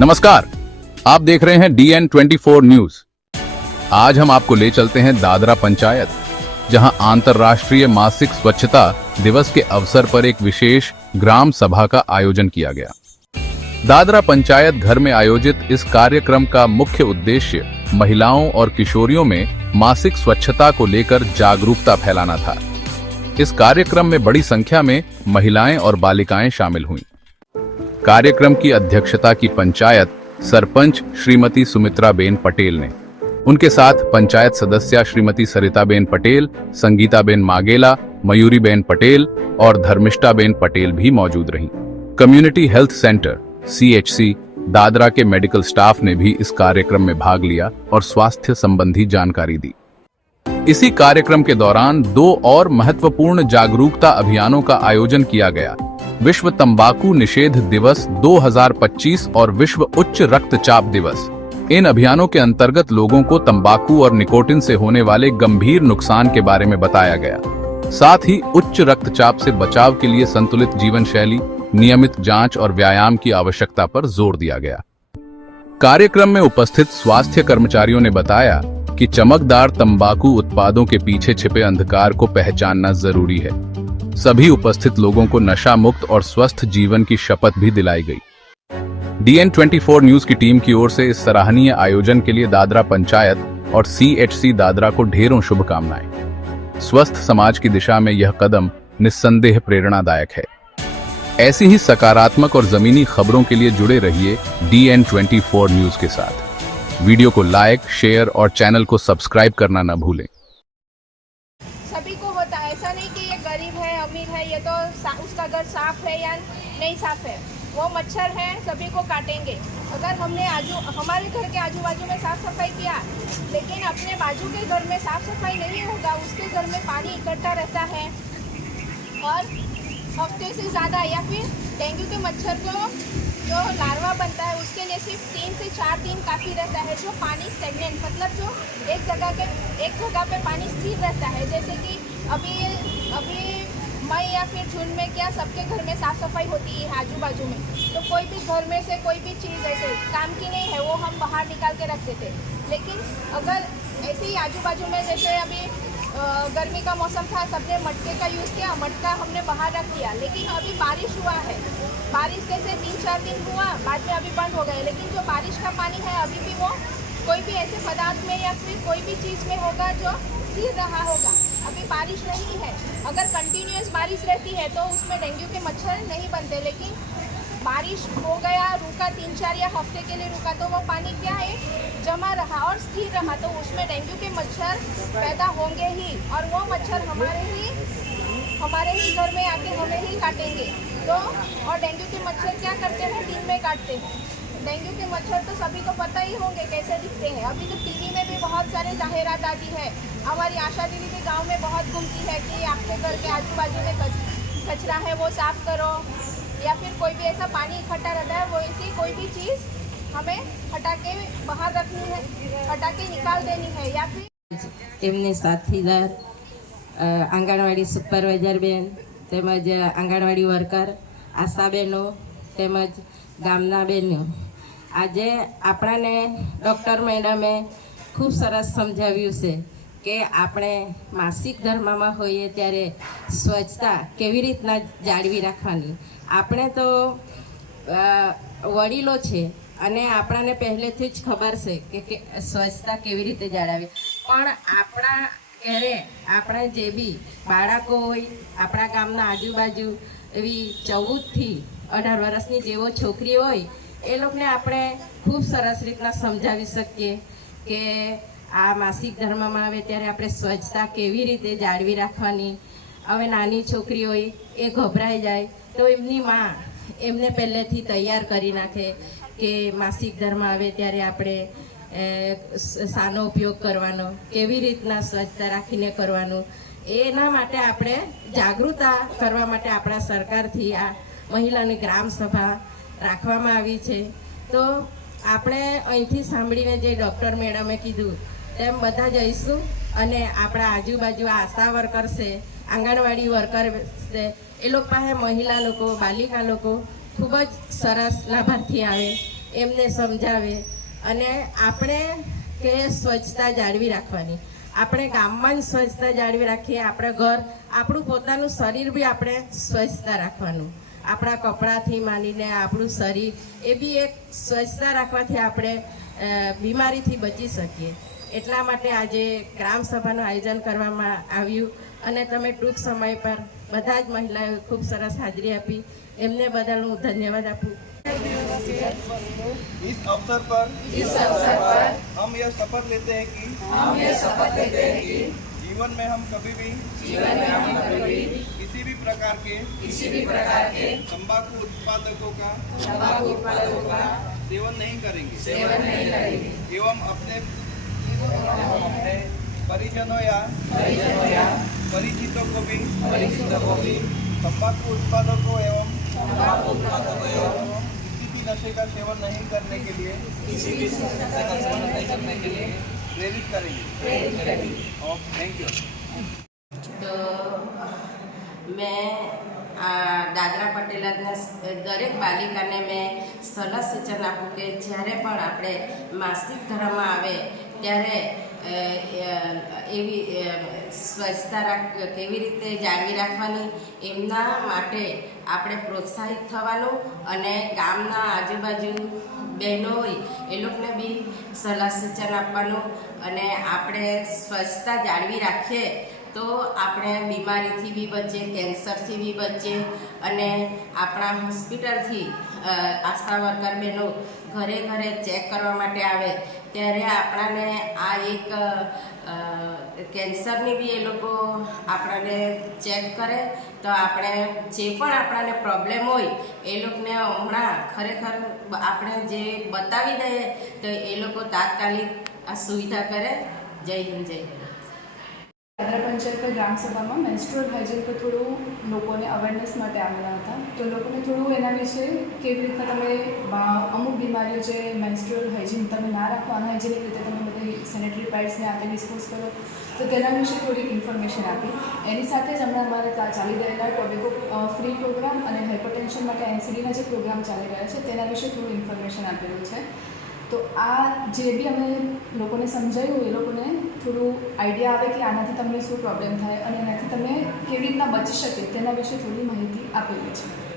नमस्कार, आप देख रहे हैं DN24 न्यूज। आज हम आपको ले चलते हैं दादरा पंचायत, जहां अंतर्राष्ट्रीय मासिक स्वच्छता दिवस के अवसर पर एक विशेष ग्राम सभा का आयोजन किया गया। दादरा पंचायत घर में आयोजित इस कार्यक्रम का मुख्य उद्देश्य महिलाओं और किशोरियों में मासिक स्वच्छता को लेकर जागरूकता फैलाना था। इस कार्यक्रम में बड़ी संख्या में महिलाएं और बालिकाएं शामिल हुईं। कार्यक्रम की अध्यक्षता की पंचायत सरपंच श्रीमती सुमित्राबेन पटेल ने। उनके साथ पंचायत सदस्या श्रीमती सरिताबेन पटेल, संगीताबेन मागेला, मयूरीबेन पटेल और धर्मिष्ठाबेन पटेल भी मौजूद रहीं। Community health centre CHC Dadra के मेडिकल स्टाफ ने भी इस कार्यक्रम में भाग लिया और स्वास्थ्य संबंधी जानकारी दी। इसी कार्यक्रम के दौरान 2 और महत्वपूर्ण जागरूकता अभियानों का आयोजन किया गया। विश्व तंबाकू निषेध दिवस 2025 और विश्व उच्च रक्तचाप दिवस। इन अभियानों के अंतर्गत लोगों को तंबाकू और निकोटिन से होने वाले गंभीर नुकसान के बारे में बताया गया। साथ ही उच्च रक्तचाप से बचाव के लिए संतुलित जीवन शैली, नियमित जांच और व्यायाम की आवश्यकता पर जोर दिया गया। कार्यक्रम में उपस्थित स्वास्थ्य कर्मचारियों ने बताया कि चमकदार तंबाकू उत्पादों के पीछे छिपे अंधकार को पहचानना जरूरी है। सभी उपस्थित लोगों को नशा मुक्त और स्वस्थ जीवन की शपथ भी दिलाई गई। DN24 न्यूज की टीम की ओर से इस सराहनीय आयोजन के लिए दादरा पंचायत और CHC दादरा को ढेरों शुभकामनाएं। स्वस्थ समाज की दिशा में यह कदम निस्संदेह प्रेरणादायक है। ऐसी ही सकारात्मक और जमीनी खबरों के लिए जुड़े रहिए DN24 न्यूज के साथ। वीडियो को लाइक, शेयर और चैनल को सब्सक्राइब करना न भूलें। सभी को होता है, ऐसा नहीं कि ये गरीब है अमीर है, ये तो उसका घर साफ है या नहीं साफ है, वो मच्छर है सभी को काटेंगे। अगर हमने हमारे घर के आजू बाजू में साफ सफाई किया, लेकिन अपने बाजू के घर में साफ सफाई नहीं होगा, उसके घर में पानी इकट्ठा रहता है और हफ्ते से ज़्यादा या फिर डेंगू के मच्छर को जो लार्वा बनता है उसके लिए सिर्फ 3 से 4 दिन काफ़ी रहता है। जो पानी स्टेगनेंट मतलब जो एक जगह पे पानी स्थिर रहता है, जैसे कि अभी मई या फिर जून में क्या सबके घर में साफ़ सफाई होती है आजू बाजू में, तो कोई भी घर में से कोई भी चीज़ ऐसे काम की नहीं है वो हम बाहर निकाल के रख देते। लेकिन अगर ऐसे ही आजू बाजू में जैसे अभी गर्मी का मौसम था, सबने मटके का यूज़ किया, मटका हमने बाहर रख दिया। लेकिन अभी बारिश हुआ है, बारिश कैसे 3-4 दिन हुआ, बाद में अभी बंद हो गए, लेकिन जो बारिश का पानी है अभी भी वो कोई भी ऐसे पदार्थ में या फिर कोई भी चीज़ में होगा जो स्थिर रहा होगा। अभी बारिश नहीं है, अगर कंटिन्यूस बारिश रहती है तो उसमें डेंगू के मच्छर नहीं बनते। लेकिन बारिश हो गया, रुका 3-4 या हफ्ते के लिए रुका, तो वो पानी क्या है जमा रहा और स्थिर रहा, तो उसमें डेंगू के मच्छर पैदा होंगे ही और वो मच्छर हमारे ही घर में आके हमें ही काटेंगे। तो और डेंगू के मच्छर क्या करते हैं, दिन में काटते हैं। डेंगू के मच्छर तो सभी को पता ही होंगे कैसे दिखते हैं। अभी तो टीवी में भी बहुत सारे जाहिरात आती है। हमारी आशा दीदी भी गाँव में बहुत घूमती है कि आपके घर के आजू बाजू में कचरा है वो साफ़ करो, या फिर कोई भी ऐसा पानी इकट्ठा रहता है वो ऐसी कोई भी चीज़ हमें हटा के बाहर रखनी है, हटा के निकाल देनी है। या फिर તેમની સાથીદાર આંગણવાડી સુપરવાઇઝર બેન તેમજ આંગણવાડી વર્કર આશાબેનો તેમજ ગામના બહેનો, આજે આપણાને ડૉક્ટર મેડમે ખૂબ સરસ સમજાવ્યું છે કે આપણે માસિક ધર્મમાં હોઈએ ત્યારે સ્વચ્છતા કેવી રીતના જાળવી રાખવાની। આપણે તો વડીલો છે અને આપણાને પહેલેથી જ ખબર છે કે સ્વચ્છતા કેવી રીતે જાળવવી, પણ આપણા ઘરે આપણા જે બી બાળકો હોય, આપણા ગામના આજુબાજુ એવી 14 થી 18 વર્ષની જેવો છોકરી હોય એ લોકોને આપણે ખૂબ સરસ રીતના સમજાવી શકીએ કે આ માસિક ધર્મમાં આવે ત્યારે આપણે સ્વચ્છતા કેવી રીતે જાળવી રાખવાની। હવે નાની છોકરી હોય એ ગભરાઈ જાય તો એમની માં એમને પહેલેથી તૈયાર કરી નાખે કે માસિક ધર્મ આવે ત્યારે આપણે શાનો ઉપયોગ કરવાનો, કેવી રીતના સ્વચ્છતા રાખીને કરવાનું, એના માટે આપણે જાગૃતતા કરવા માટે આપણા સરકારથી આ મહિલાની ગ્રામ સભા રાખવામાં આવી છે। તો આપણે અહીંથી સાંભળીને જે ડૉક્ટર મેડમે કીધું તેમ બધા જઈશું અને આપણા આજુબાજુ આશા વર્કર છે, આંગણવાડી વર્કર છે, એ લોકો પાસે મહિલા લોકો, બાલિકા લોકો ખૂબ જ સરસ લાભાર્થી આવે એમને સમજાવે અને આપણે કે સ્વચ્છતા જાળવી રાખવાની. આપણે ગામમાં જ સ્વચ્છતા જાળવી રાખીએ, આપણે ઘર, આપણું પોતાનું શરીર બી આપણે સ્વચ્છતા રાખવાનું. આપણા કપડાથી માંડીને આપણું શરીર એ બી એક સ્વચ્છતા રાખવાથી આપણે બીમારીથી બચી શકીએ. એટલા માટે આજે ગ્રામ સભાનું આયોજન કરવામાં આવ્યું અને તમે ટૂંક સમય પર બધા જ મહિલાઓએ ખૂબ સરસ હાજરી આપી. એમને બદલ હું ધન્યવાદ આપું. इस अवसर पर हम यह शपथ लेते हैं कि जीवन में हम कभी भी किसी भी प्रकार के तंबाकू उत्पादकों का सेवन नहीं करेंगे एवं अपने परिजनों या परिचितों को भी तंबाकू उत्पादकों एवं नशे का सेवन नहीं करने के लिए प्रेरित करेंगे. और थैंक यू. તો મેં દાદરા પટેલના દરેક બાલિકાને મેં સલાહ સૂચન આપું કે જ્યારે પણ આપણે માસિક ધર્મ આવે ત્યારે એવી સ્વચ્છતા કેવી રીતે જાળવી રાખવાની એમના માટે આપણે પ્રોત્સાહિત થવાનું અને ગામના આજુબાજુ બહેનો હોય એ લોકોને બી સલાહ સૂચન આપવાનું અને આપણે સ્વચ્છતા જાળવી રાખીએ તો આપણે બીમારીથી બી બચીએ, કેન્સરથી બી બચીએ અને આપણા હોસ્પિટલથી આશા વર્કર બહેનો ઘરે ઘરે ચેક કરવા માટે આવે ત્યારે આપણાને આ એક કેન્સરની બી એ લોકો આપણને ચેક કરે તો આપણે જે પણ આપણને પ્રોબ્લેમ હોય એ લોકોને હમણાં ખરેખર આપણે જે બતાવી દઈએ તો એ લોકો તાત્કાલિક આ સુવિધા કરે. જય હિન્દ, જય ભારત. દાદરા પંચાયત પર ગ્રામ સભામાં મેન્સ્ટ્રુઅલ હાઇજીન પર થોડું લોકોને અવેરનેસ માટે આવેલા હતા. તો લોકોને થોડું એના વિશે કેવી રીતના તમે અમુક બીમારીઓ જે મેન્સ્ટ્રુઅલ હાઇજીન તમે ના રાખો, અનહાઇજીનિક રીતે તમે બધી સેનેટરી પેડ્સને આતે ડિસ્પોઝ કરો, તો તેના વિશે થોડીક ઇન્ફોર્મેશન આપી. એની સાથે જ હમણાં અમારે ચાલી રહેલા ટોબેકો ફ્રી પ્રોગ્રામ અને હાઇપરટેન્શન માટે એનસીડીના જે પ્રોગ્રામ ચાલી રહ્યા છે તેના વિશે થોડું ઇન્ફોર્મેશન આપેલું છે. તો આ જે બી અમે લોકોને સમજાયું એ લોકોને થોડું આઈડિયા આવે કે આનાથી તમને શું પ્રોબ્લેમ થાય અને એનાથી તમે કેવી રીતના બચી શકે તેના વિશે થોડી માહિતી આપેલી છે.